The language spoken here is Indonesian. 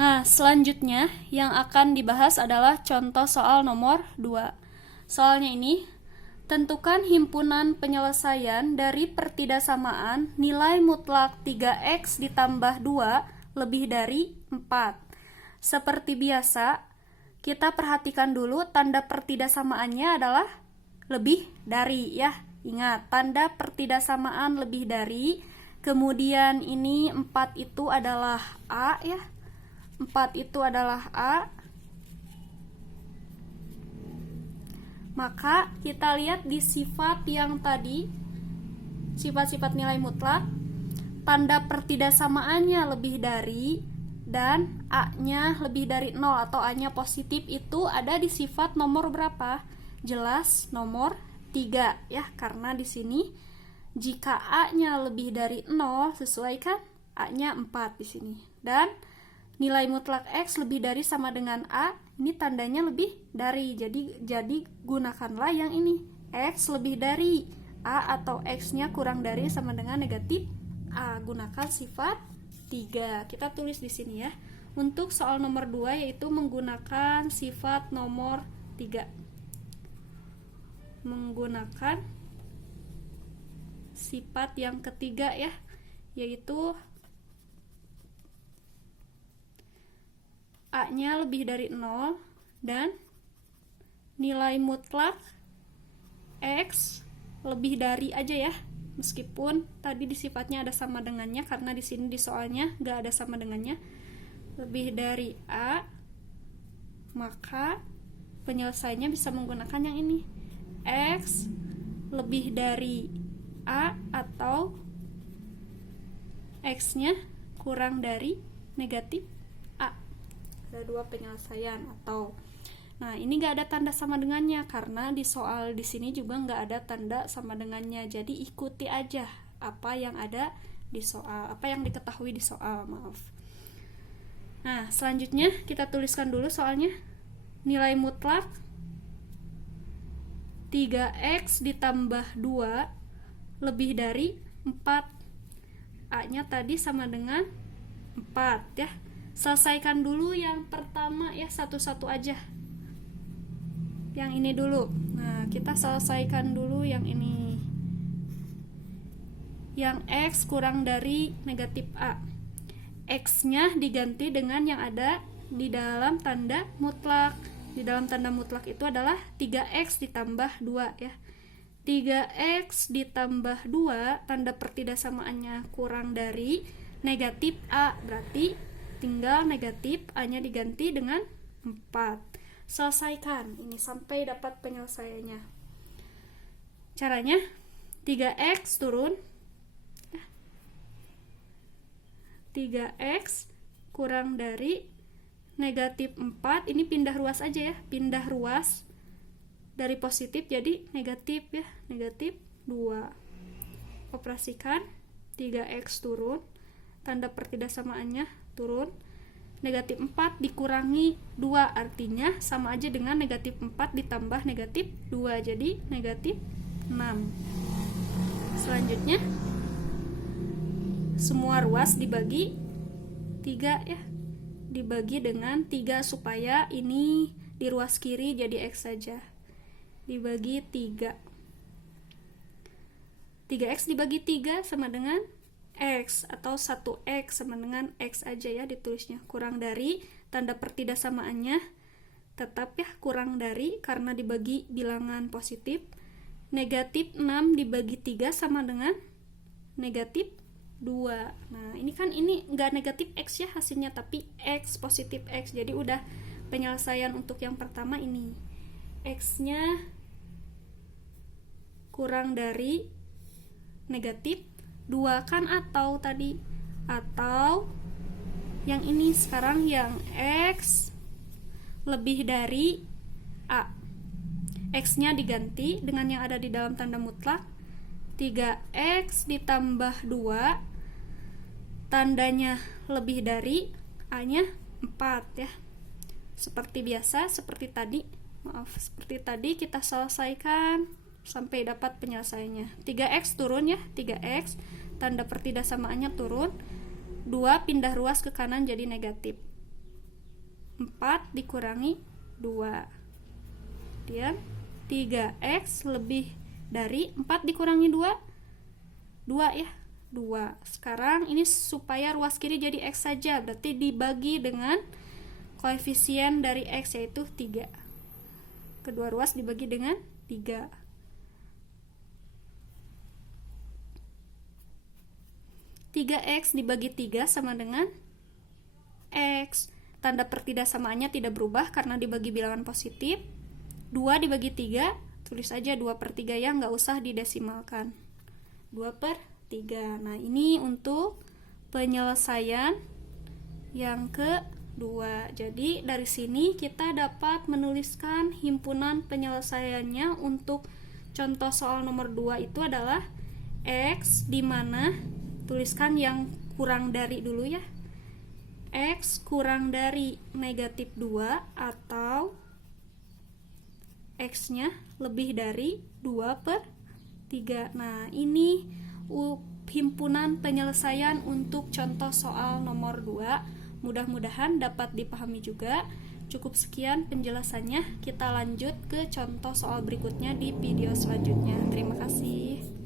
Nah, selanjutnya yang akan dibahas adalah contoh soal nomor 2. Soalnya ini, tentukan himpunan penyelesaian dari pertidaksamaan nilai mutlak 3x ditambah 2 lebih dari 4. Seperti biasa, kita perhatikan dulu tanda pertidaksamaannya adalah lebih dari ya. Ingat, tanda pertidaksamaan lebih dari. Kemudian ini 4 itu adalah A ya. 4 itu adalah A. Maka kita lihat di sifat yang tadi, sifat-sifat nilai mutlak, tanda pertidaksamaannya lebih dari dan A-nya lebih dari 0 atau A-nya positif itu ada di sifat nomor berapa? Jelas nomor 3 ya, karena di sini jika A-nya lebih dari 0 sesuaikan A-nya 4 di sini. Dan nilai mutlak X lebih dari sama dengan A, ini tandanya lebih dari. Jadi gunakanlah yang ini. X lebih dari A atau X-nya kurang dari sama dengan negatif A. Gunakan sifat 3. Kita tulis di sini ya. Untuk soal nomor 2 yaitu menggunakan sifat nomor 3. Menggunakan sifat yang ketiga ya, yaitu A-nya lebih dari 0 dan nilai mutlak X lebih dari aja ya, meskipun tadi di sifatnya ada sama dengannya, karena di sini di soalnya nggak ada sama dengannya. Lebih dari A, maka penyelesaiannya bisa menggunakan yang ini, X lebih dari A atau X-nya kurang dari negatif A. Ada dua penyelesaian atau, nah ini nggak ada tanda sama dengannya karena di soal di sini juga nggak ada tanda sama dengannya. Jadi ikuti aja apa yang ada di soal, apa yang diketahui di soal, maaf. Nah selanjutnya kita tuliskan dulu soalnya. Nilai mutlak 3x ditambah 2 lebih dari 4. A-nya tadi sama dengan 4 ya. Selesaikan dulu yang pertama ya, satu-satu aja. Yang ini dulu. Nah, kita selesaikan dulu yang ini. Yang X kurang dari negatif A. X-nya diganti dengan yang ada di dalam tanda mutlak. Di dalam tanda mutlak itu adalah 3x ditambah 2 ya. 3x ditambah 2, tanda pertidaksamaannya kurang dari negatif A, berarti tinggal negatif A-nya diganti dengan 4. Selesaikan ini sampai dapat penyelesaiannya. Caranya 3x turun 3x kurang dari negatif 4, ini pindah ruas aja ya, pindah ruas dari positif jadi negatif ya, negatif 2. Operasikan 3x turun, tanda pertidaksamaannya turun, negatif 4 dikurangi 2 artinya sama aja dengan negatif 4 ditambah negatif 2, jadi negatif 6. Selanjutnya semua ruas dibagi 3 ya, dibagi dengan 3 supaya ini di ruas kiri jadi X saja. Dibagi 3. 3X dibagi 3 sama dengan X, atau 1X sama dengan X aja ya ditulisnya. Kurang dari, tanda pertidaksamaannya tetap ya kurang dari karena dibagi bilangan positif. Negatif 6 dibagi 3 sama dengan negatif 2. Nah ini kan ini nggak negatif X ya hasilnya, tapi X positif X. Jadi udah penyelesaian untuk yang pertama ini, X nya kurang dari negatif 2 kan, atau tadi, atau yang ini sekarang yang X lebih dari A. X nya diganti dengan yang ada di dalam tanda mutlak, 3x ditambah 2, tandanya lebih dari, A-nya 4 ya. Seperti biasa, seperti tadi kita selesaikan sampai dapat penyelesaiannya. 3x turun ya, 3x, tanda pertidaksamaannya turun, 2 pindah ruas ke kanan jadi negatif. 4 dikurangi 2. Kemudian 3x lebih dari 4 dikurangi 2 ya, 2. Sekarang ini supaya ruas kiri jadi x saja, berarti dibagi dengan koefisien dari x yaitu 3. Kedua ruas dibagi dengan 3. 3x dibagi 3 sama dengan x. Tanda pertidaksamannya tidak berubah karena dibagi bilangan positif. 2 dibagi 3, tulis aja 2/3 ya, nggak usah didesimalkan. 2/3. Nah, ini untuk penyelesaian yang kedua. Jadi, dari sini kita dapat menuliskan himpunan penyelesaiannya untuk contoh soal nomor 2 itu adalah x, di mana tuliskan yang kurang dari dulu ya. X kurang dari negatif 2 atau X-nya lebih dari 2/3. Nah, ini himpunan penyelesaian untuk contoh soal nomor 2. Mudah-mudahan dapat dipahami juga. Cukup sekian penjelasannya. Kita lanjut ke contoh soal berikutnya di video selanjutnya. Terima kasih.